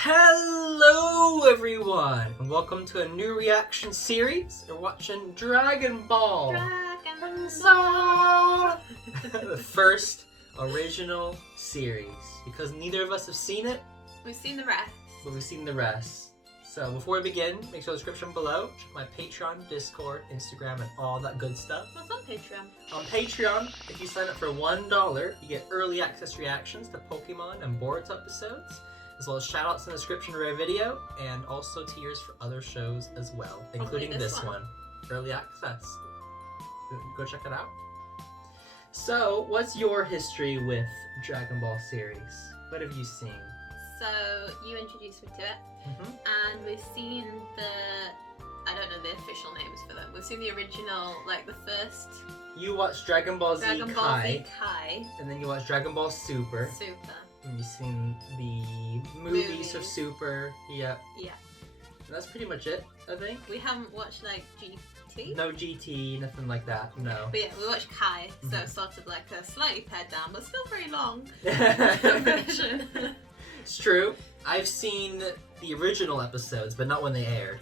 Hello everyone, and welcome to a new reaction series. We're watching Dragon Ball. The first original series. Because neither of us have seen it. We've seen the rest. But we've seen the rest. So before we begin, make sure the description below. Check my Patreon, Discord, Instagram, and all that good stuff. What's on Patreon? On Patreon, if you sign up for $1, you get early access reactions to Pokemon and Boruto episodes, as well as shoutouts in the description of our video, and also tiers for other shows as well, including this one. Early access. Go check it out. So, what's your history with Dragon Ball series? What have you seen? So, you introduced me to it, and we've seen I don't know the official names for them. We've seen the original, like the first... You watched Dragon Ball Z Kai, Kai, and then you watched Dragon Ball Super. And you've seen the movies of Super. Yep. Yeah. And that's pretty much it, I think. We haven't watched like GT. No GT, nothing like that, no. But yeah, we watched Kai, so it's sort of like a slightly pared down, but still very long version. It's true. I've seen the original episodes, but not when they aired.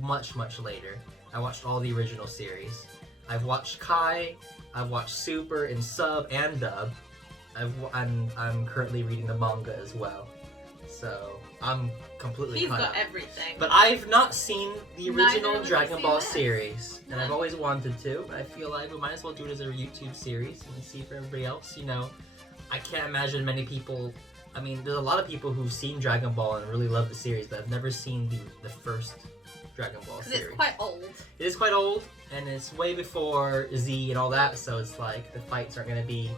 Much, much later. I watched all the original series. I've watched Kai, I've watched Super in sub and dub. I'm currently reading the manga as well. So, I'm completely He's caught got up. everything. But I've not seen the original Neither Dragon Ball this. series. No. And I've always wanted to. I feel like we might as well do it as a YouTube series and see for everybody else. You know, I can't imagine many people... I mean, there's a lot of people who've seen Dragon Ball and really love the series, but have never seen the first Dragon Ball series. It's quite old. It is quite old, and it's way before Z and all that, so it's like the fights aren't going to be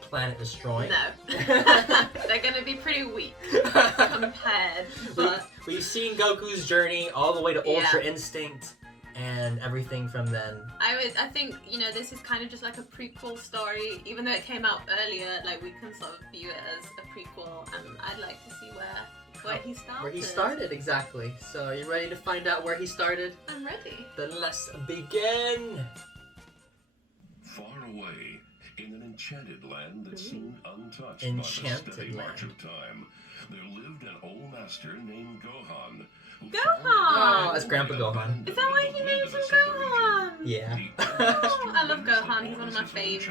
planet destroying. No. They're going to be pretty weak compared. But We've seen Goku's journey all the way to Ultra Instinct and everything from then. I think, you know, this is kind of just like a prequel story. Even though it came out earlier, like we can sort of view it as a prequel, and I'd like to see where he started. Where he started, exactly. So are you ready to find out where he started? I'm ready. Then let's begin! Far away, in an enchanted land that seemed untouched Enchanted by the steady march land. of time, there lived an old master named Gohan. Oh, that's Grandpa Gohan. Is that why he names him Gohan? Yeah. Oh, I love Gohan. He's one of my faves.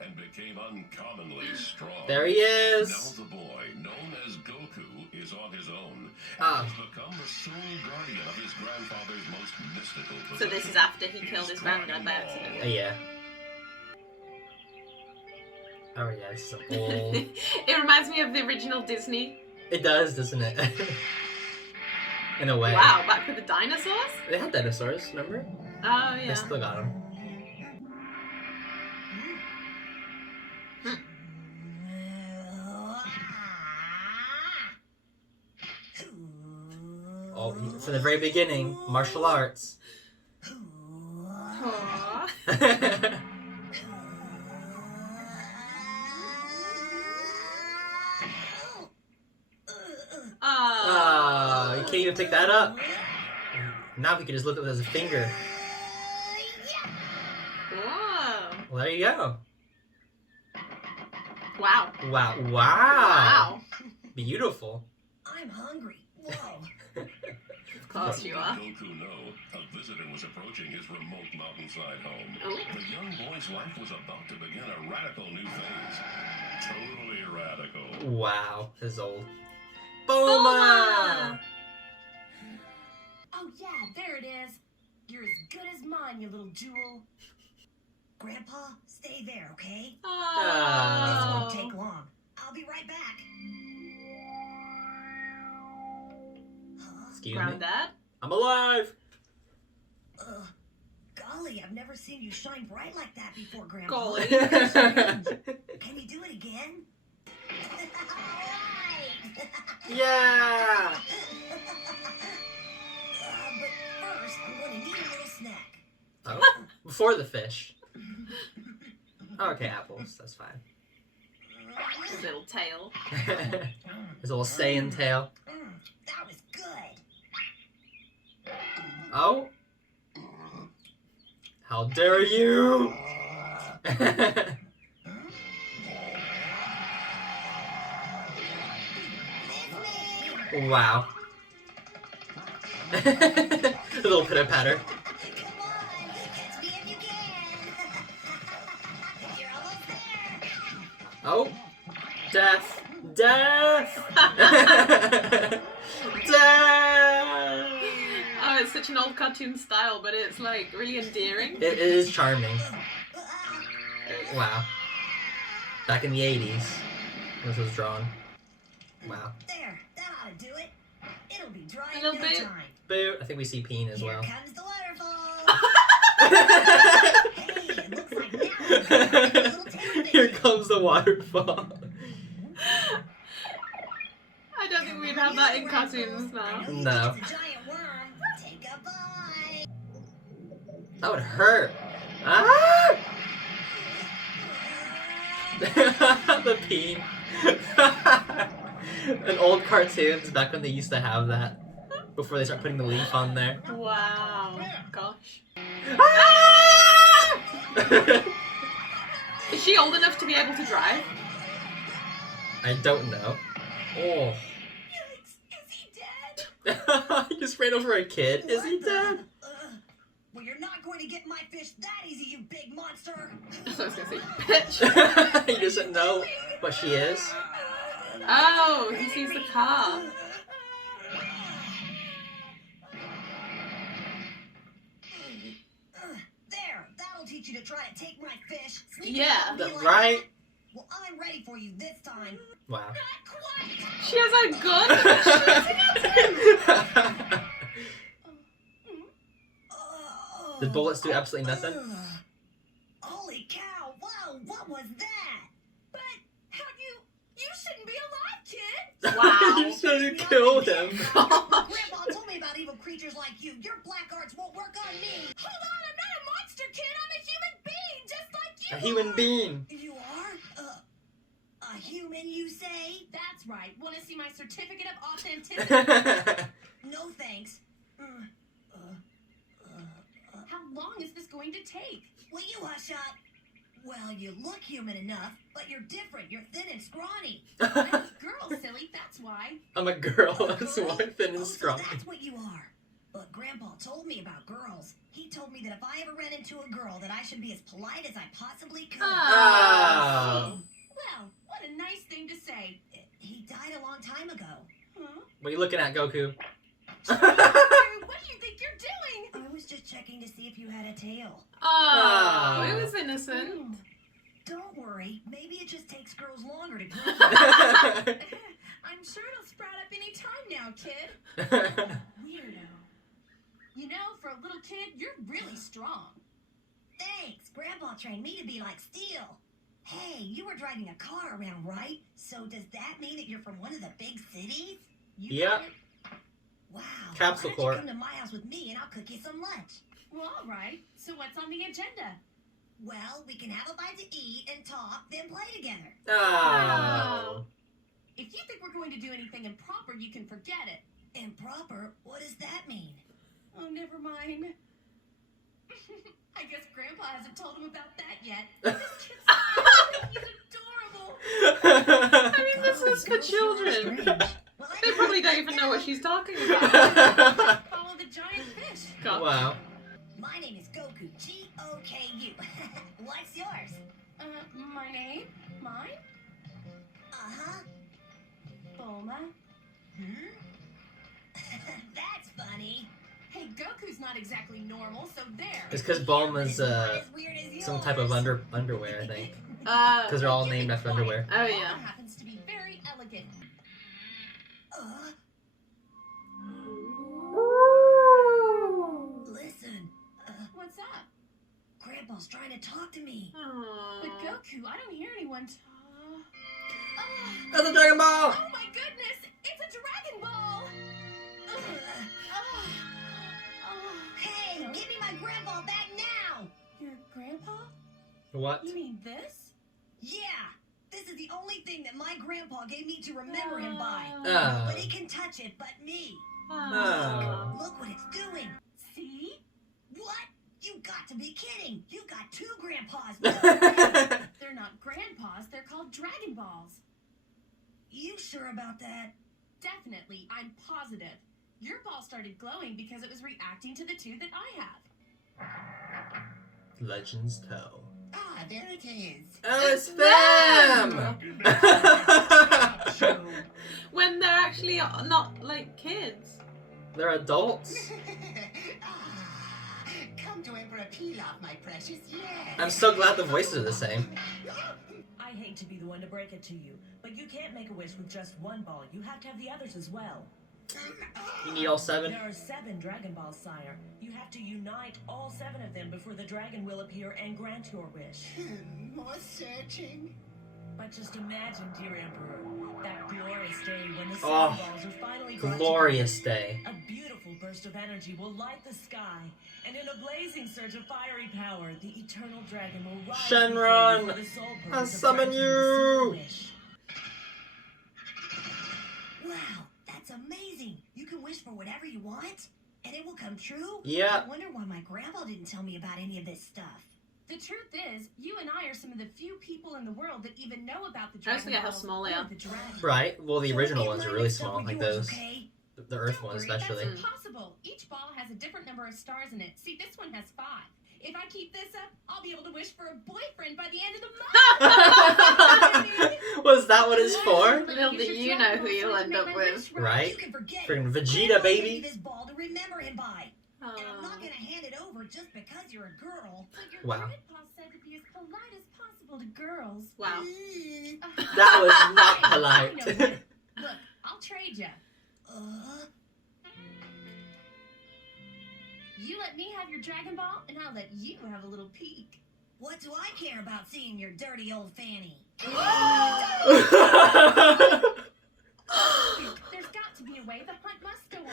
And became uncommonly strong. There he is! Now the boy, known as Goku, is on his own. Ah. And has become the sole guardian of his grandfather's most mystical possession. So this is after he killed his granddad by accident. Yeah. Oh yeah, it's so old. It reminds me of the original Disney. It does, doesn't it? In a way. Wow, back with the dinosaurs? They had dinosaurs, remember? Oh, They yeah. still got them. Oh, from the very beginning, martial arts. Aww. Oh, you can't even pick that up. Now we can just lift it with his finger. Whoa. Well, there you go. Wow. Wow. Wow. Wow. Beautiful. I'm hungry. Whoa. Of course you are. Goku know a visitor was approaching his remote mountainside home. Ooh. The young boy's life was about to begin a radical new phase. Totally radical. Wow. This is old. Bulma! Oh yeah, there it is. You're as good as mine, you little jewel. Grandpa, stay there, okay? This won't take Oh. long. I'll be right back. Excuse me. Granddad? I'm alive. Golly, I've never seen you shine bright like that before, Grandpa. Golly. Can you do it again? Alright! Yeah. But first, I'm going to need a little snack. Oh, before the fish. Okay, apples. That's fine. His little tail. His little Saiyan tail. That was good. Oh. How dare you! Wow. A little pitter patter. Come on, catch me if you can. You're almost there. Oh. Death. Death. Death. Oh, it's such an old cartoon style, but it's like really endearing. It is charming. Wow. Back in the 80s, this was drawn. Wow. There, that ought to do it. It'll be dry A in little no bit. time. Boo. I think we see Peen as well. Here comes the waterfall. Hey, it looks like now we're gonna have a little tail Here fishing. comes the waterfall. I don't think we'd have that in cartoons I now. know you No. think it's a giant worm. Take a bite. That would hurt. Ah! The Peen. In old cartoons, back when they used to have that. Before they start putting the leaf on there. Wow. Gosh. Ah! Is she old enough to be able to drive? I don't know. Oh. Yikes, is he dead? He just ran over a kid. Is he What the- dead? Well, you're not going to get my fish that easy, you big monster. That's what I was gonna say. Bitch. He doesn't know what she is. Oh, he sees the car. There, that'll teach you to try to take my fish. Sneak Yeah. up on me like Right? that. Well, I'm ready for you this time. Wow. Not quite. She has a gun. Oh. Did bullets do absolutely nothing? Ugh. Holy cow! Whoa! What was that? But how you shouldn't be alive, kid. Wow. You should have killed him. Grandpa told me about evil creatures like you. Your black arts won't work on me. Hold on, I'm not a monster, kid. I'm a human being, just like you. A human being. You are? A human, you say? That's right. Want to see my certificate of authenticity? No thanks. How long is this going to take? Will you hush up? Well, you look human enough, but you're different. You're thin and scrawny. I'm a girl, silly. That's why. I'm a girl. That's why I'm thin and So scrawny. that's what you are. But Grandpa told me about girls. He told me that if I ever ran into a girl, that I should be as polite as I possibly could. Oh. Well, what a nice thing to say. He died a long time ago. Huh? What are you looking at, Goku? What do you think you're doing? I was just checking to see if you had a tail. Oh, it was innocent. Don't worry. Maybe it just takes girls longer to grow. I'm sure it'll sprout up any time now, kid. Weirdo. You know, for a little kid, you're really strong. Thanks. Grandpa trained me to be like steel. Hey, you were driving a car around, right? So does that mean that you're from one of the big cities? You Yep. got it? Wow. Capsule Why don't Corp. you come to my house with me and I'll cook you some lunch? Well, all right. So what's on the agenda? Well, we can have a bite to eat and talk, then play together. Oh. If you think we're going to do anything improper, you can forget it. Improper? What does that mean? Oh, never mind. I guess Grandpa hasn't told him about that yet. This kid's so he's adorable. I mean, this is for children. They probably don't even know what she's talking about. Follow the giant fish. God. Wow. My name is Goku. G-O-K-U. What's yours? My name? Mine? Uh-huh. Bulma. That's funny. Hey, Goku's not exactly normal, so there. It's because Bulma's Not as weird as some type of yours. underwear, I think. Oh, Because they're all named after underwear. oh yeah. Happens to be very elegant. Listen. What's up? Grandpa's trying to talk to me. But Aww. Goku, I don't hear anyone talk. That's a Dragon Ball! Oh my goodness! It's a Dragon Ball! Hey, give me my grandpa back now! Your grandpa? What? You mean this? Yeah! This is the only thing that my grandpa gave me to remember him by. Oh. Nobody can touch it but me. Oh. Look what it's doing. See? What? You got to be kidding. You got two grandpas. They're not grandpas. They're called Dragon Balls. You sure about that? definitely, I'm positive. Your ball started glowing because it was reacting to the two that I have. Legends tell. Ah, there it is. Oh, it's them! When they're actually not like kids. They're adults. Come to Emperor Pilaf, my precious. Yes. I'm so glad the voices are the same. I hate to be the one to break it to you, but you can't make a wish with just one ball. You have to have the others as well. You need all 7? There are 7 Dragon Balls, sire. You have to unite all 7 of them before the dragon will appear and grant your wish. More searching. But just imagine, dear Emperor, that glorious day when the 7 Oh, balls are finally brought glorious together. day. A beautiful burst of energy will light the sky, and in a blazing surge of fiery power, the eternal dragon will rise Shenron, before you for the sole I purpose of summon granting a single you! wish. Wow, that's amazing. You can wish for whatever you want, and it will come true? Yeah. I wonder why my grandpa didn't tell me about any of this stuff. The truth is, you and I are some of the few people in the world that even know about the I always Dragon forget how Balls small they or are. the dragon. Right? Well, the So original get ones are mine really mixed up small, with like yours, those. okay? The Earth Don't one, worry, especially. That's impossible. Each ball has a different number of stars in it. See, this one has 5. If I keep this up, I'll be able to wish for a boyfriend by the end of the month. Was that what it's for? Little do you know who you'll end up with. Right? You can forget Friggin' it. Vegeta, Grandpa gave baby. me this ball to remember him by. And I'm not Oh. gonna hand it over just because you're a girl. But your Wow. grandpa said to be as polite as possible to girls. Wow. That was not Hey, polite. I know what. Look, I'll trade you. You let me have your Dragon Ball, and I'll let you have a little peek. What do I care about seeing your dirty old fanny? There's got to be a way. The hunt must go on.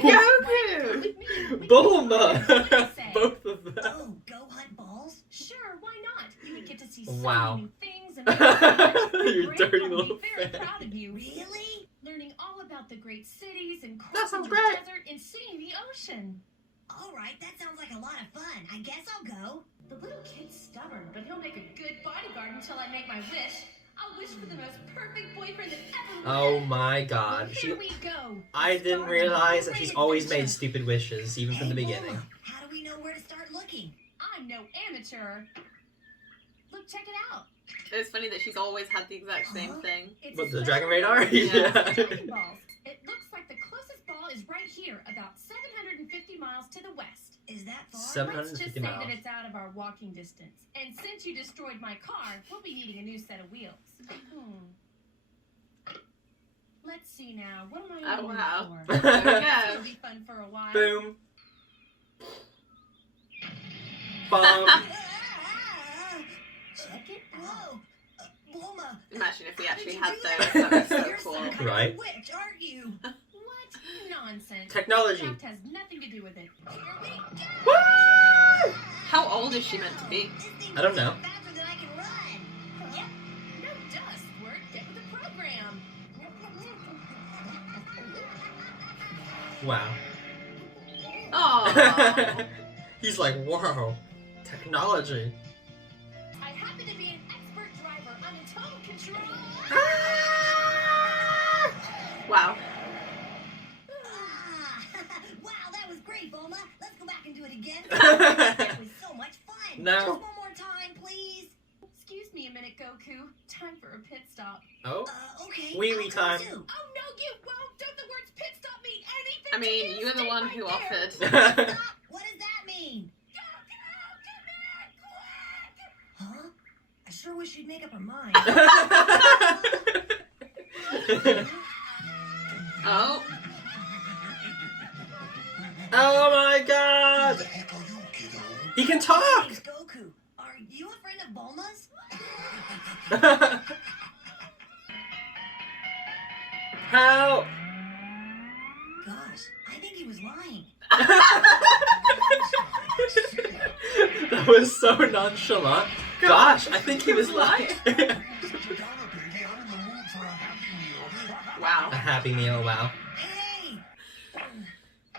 Goku! With me. Bulma! What do you say? Both of them. Oh, go hunt balls? Sure, why not? You would get to see so Wow. many new things and learn so much. Your Grandpa dirty would little be very fan. proud of you. Really? Learning all about the great cities and That sounds crossing the great. desert and seeing the ocean. All right, that sounds like a lot of fun. I guess I'll go. The little kid's stubborn, but he'll make a good bodyguard until I make my wish. I'll wish for the most perfect boyfriend that ever lived. Oh my Well, god. here we go. I didn't Start realize the that she's great always made adventure. stupid wishes, even from the Hey, beginning. Bulma, how do we know where to start looking? I'm no amateur. Look, check it out. It's funny that she's always had the exact same thing. It's What, a the special Dragon Radar? game of Yeah. Dragon Balls. It looks like the closest ball is right here, about 750 miles to the west. Is that far? Let's just 750 say miles. that it's out of our walking distance. And since you destroyed my car, we'll be needing a new set of wheels. Let's see now. What am I Oh, aiming wow. for? There we It'll go. be fun for a while. Boom. Bomb. Check it out. Whoa. Bulma. Imagine if we how actually did had you do those. that? That would be so You're cool. some kind Right. of witch, aren't you? What nonsense. Technology. Craft has nothing to do with it. Here we go. Woo! How old is she meant to be? This thing I don't goes know. faster than I can run. Yep. No dust, Squirt. Get with the program. Wow. Oh. He's like, whoa. Technology. I happen to be an expert driver. I'm in total control. Ah! Wow. Wow, that was great, Bulma. Let's go back and do it again. That was so much fun. No. Just one more time, please. Excuse me a minute, Goku. Time for a pit stop. Oh? Okay. Wee I'll wee go time. too. Oh, no, you won't. Don't the words pit stop mean anything I mean, to you? you're the Stay one right who there. offered. Stop. What does that mean? Goku, come here, quick! Huh? I sure wish she'd make up her mind. Oh. Oh my god! the heck are you, kiddo? He can talk! Thanks, Goku. Are you a friend of Bulma's? Help! Gosh, I think he was lying. That was so nonchalant. Gosh, I think he was lying. Sit down, baby. I'm in the mood for a happy meal. Wow. A happy meal, wow. Hey!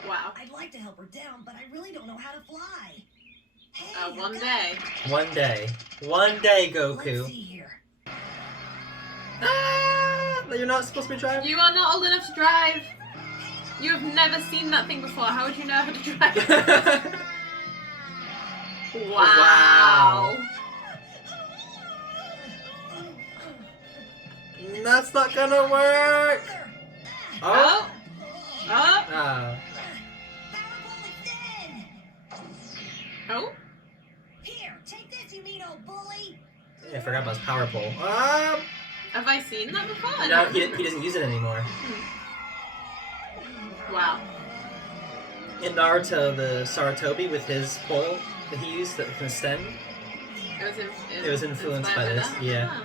Wow. I'd like to help her down, but I really don't know how to fly. Hey, One I've got day. One day. One day, it. Let's Goku. see here. Ah! that you're not supposed to be driving? You are not old enough to drive. You have never seen that thing before. How would you know how to drive? Wow. That's not gonna work! Oh. Oh. Ah. Oh. Here, take this, you mean old bully. Yeah, I forgot about his power pole. Have I seen that before? No, he doesn't use it anymore. Wow. In Naruto, the Sarutobi with his pole that he used that can extend. It was influenced by inspired this, that? yeah.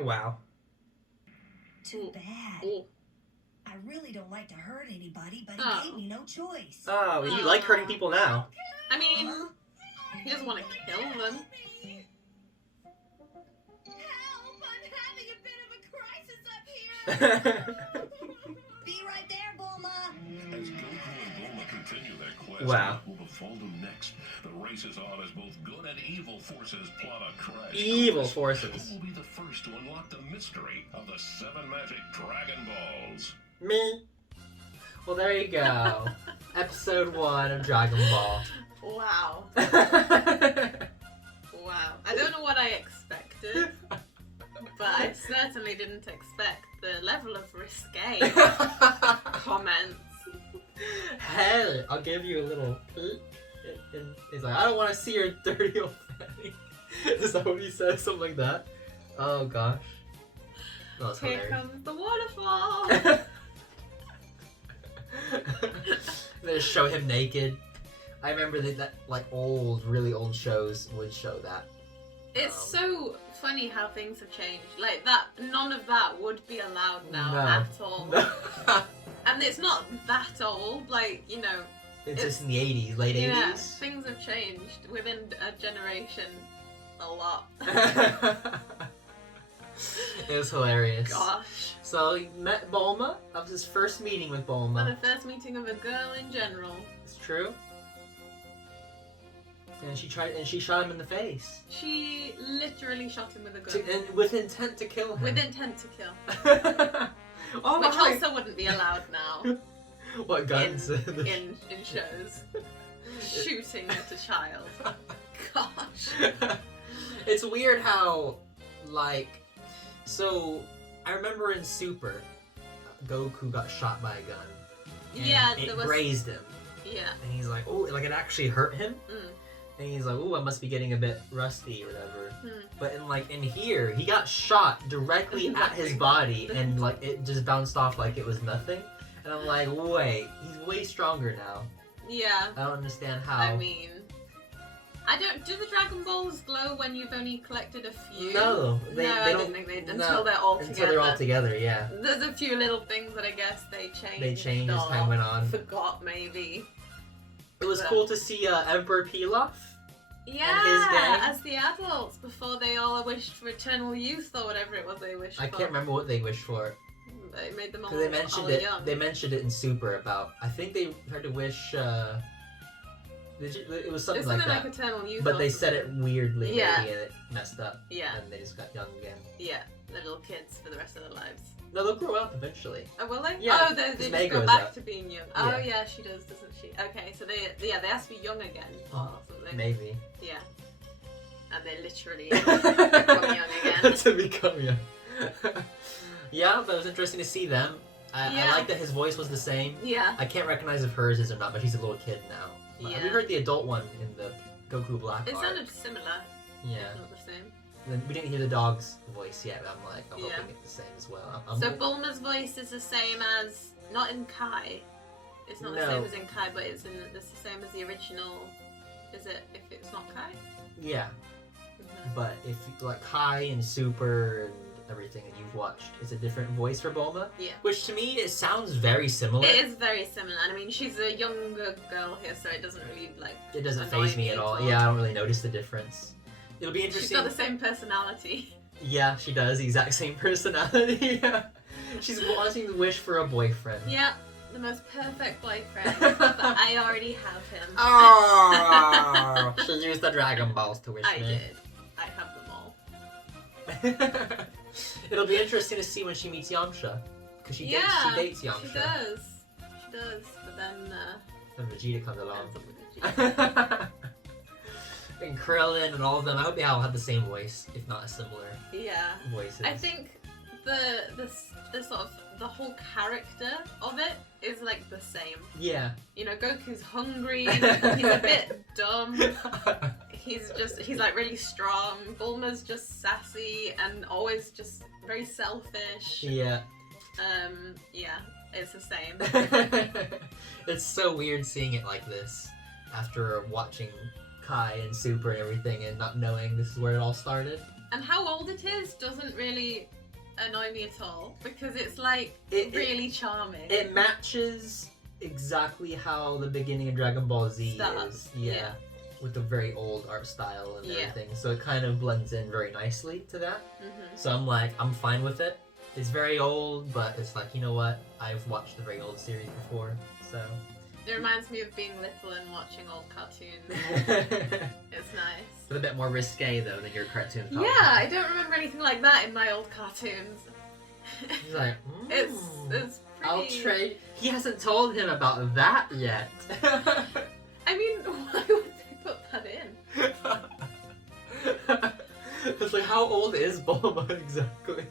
Wow. Too bad. Oh. I really don't like to hurt anybody, but he Oh. gave me no choice. Oh, you like hurting people now. I mean, he doesn't want to kill them. Help! I'm having a bit of a crisis up here. Be right there, Bulma. As Goku and Bulma continue their quest, Wow. what will befall them next? The race is on as both good and evil forces plot a crash. Evil course. forces. Who will be the first to unlock the mystery of the 7 magic Dragon Balls? Me. Well, there you go. Episode 1 of Dragon Ball. Wow. Wow. I don't know what I expected, but I certainly didn't expect the level of risque comments. Hey, I'll give you a little peek. And he's like, I don't want to see your dirty old fanny. Is that what he says? Something like that? Oh gosh. That was Here hilarious. comes the waterfall. They just show him naked. I remember that like really old shows would show that. It's so funny how things have changed. Like that, none of that would be allowed now No. at all. And it's not that old. Like It's just in the 80s, late yeah, 80s. things have changed within a generation a lot. It was hilarious. Gosh. So he met Bulma. That was his first meeting with Bulma. For the first meeting of a girl in general. It's true. And she shot him in the face. She literally shot him with a gun. And with intent to kill him. With intent to kill. Oh Which my! also wouldn't be allowed now What guns? in shows. Shooting at a child. Gosh. It's weird how, so I remember in Super, Goku got shot by a gun. And Yeah, it there was. grazed him. Yeah. And he's like, oh, like it actually hurt him. Mm. And he's like, oh, I must be getting a bit rusty or whatever. Hmm. But in here, he got shot directly at his body, and like it just bounced off like it was nothing. And I'm like, wait, he's way stronger now. Yeah. I don't understand how. I mean, do the Dragon Balls glow when you've only collected a few? No, they I don't. didn't think they'd no, until they're all together. Until they're all together, yeah. There's a few little things that I guess they changed. They changed as or time went on. Forgot maybe. It was cool to see Emperor Pilaf. Yeah, his gang? as the adults before they all wished for eternal youth or whatever it was they wished for. I can't remember what they wished for. They made them all, Because they mentioned all it. young. They mentioned it in Super about. I think they tried to wish. It was something Isn't like it that. like eternal youth? But or they said it something? weirdly, Yeah. maybe, and it messed up. Yeah. And they just got young again. Yeah, they're little kids for the rest of their lives. No, they'll grow up eventually. Oh, will they? Yeah, Oh, they 'cause just May go grows back up. to being young. Oh, Yeah. yeah, she does, doesn't she? Okay, so they have to be young again or something. Maybe. Yeah. And they literally become young again. To become young. Yeah, but it was interesting to see them. I Yeah. like that his voice was the same. Yeah. I can't recognize if hers is or not, but she's a little kid now. Yeah. We heard the adult one in the Goku Black It art. sounded similar. Yeah. Not the same. Then we didn't hear the dog's voice yet, but I'm Yeah. hoping it's the same as well. I'm So Bulma's voice is the same as not in Kai. It's not the No. same as in Kai, but it's the same as the original. Is it if it's not Kai? yeah, Mhm. but if like Kai and Super and everything that you've watched, it's a different voice for Bulma. Yeah. Which to me it sounds very similar. It is very similar, and I mean she's a younger girl here, so it doesn't really like. It doesn't annoy faze me at all. all. Yeah, I don't really notice the difference. It'll be She's interesting. got the same personality. Yeah, she does. The exact same personality. She's wanting to wish for a boyfriend. Yeah, the most perfect boyfriend, but I already have him. Oh, she used the Dragon Balls to wish I me. did. I have them all. It'll be interesting to see when she meets Yamcha, because she dates Yamcha. She does. But then Vegeta comes along. ends up with Vegeta. And Krillin and all of them, I hope they all have the same voice, if not a similar Yeah. voices. I think the sort of the whole character of it is like the same. Yeah. You know, Goku's hungry. He's a bit dumb. He's like really strong. Bulma's just sassy and always just very selfish. Yeah. Yeah, it's the same. It's so weird seeing it like this after watching Kai and Super and everything and not knowing this is where it all started. And how old it is doesn't really annoy me at all because it's like really charming. It matches exactly how the beginning of Dragon Ball Z Starts, is. Yeah. With the very old art style and Yeah. everything. So it kind of blends in very nicely to that. Mm-hmm. So I'm fine with it. It's very old, but it's like, you know what? I've watched the very old series before, so. It reminds me of being little and watching old cartoons. It's nice. It's a bit more risque though than your cartoon. Yeah, I don't remember anything like that in my old cartoons. He's like, It's pretty... I'll trade. He hasn't told him about that yet. I mean, why would they put that in? It's like, how old is Bulma exactly?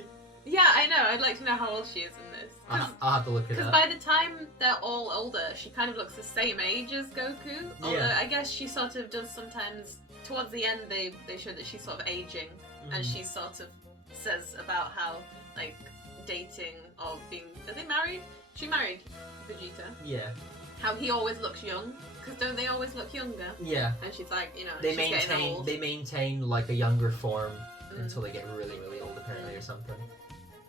Yeah, I know. I'd like to know how old she is in this. I'll have to look it Because up. by the time they're all older, she kind of looks the same age as Goku. Although Yeah. I guess she sort of does sometimes. Towards the end, they show that she's sort of aging, and she sort of says about how like dating or being. Are they married? She married Vegeta. Yeah. How he always looks young. Because don't they always look younger? Yeah. And she's like, you know, They she's getting old. maintain like a younger form until they get really, really old apparently or something.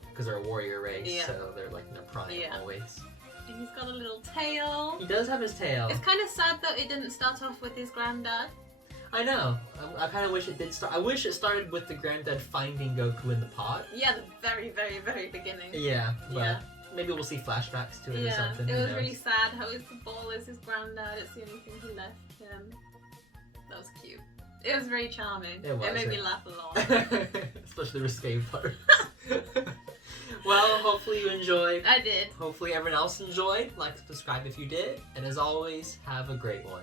Because they're a warrior race, Yeah. so they're like in their prime always. And he's got a little tail. He does have his tail. It's kind of sad that it didn't start off with his granddad. I know. I kind of wish it did start. I wish it started with the granddad finding Goku in the pod. Yeah, the very, very, very beginning. Yeah, but Yeah. maybe we'll see flashbacks to it or Yeah, something. it who was knows? really sad how his ball is his granddad. It's the only thing he left him. That was cute. It was very charming. It was, made me yeah. laugh a lot. Especially the risque parts. Well, hopefully you enjoyed. I did. Hopefully everyone else enjoyed. Like, subscribe if you did. And as always, have a great one.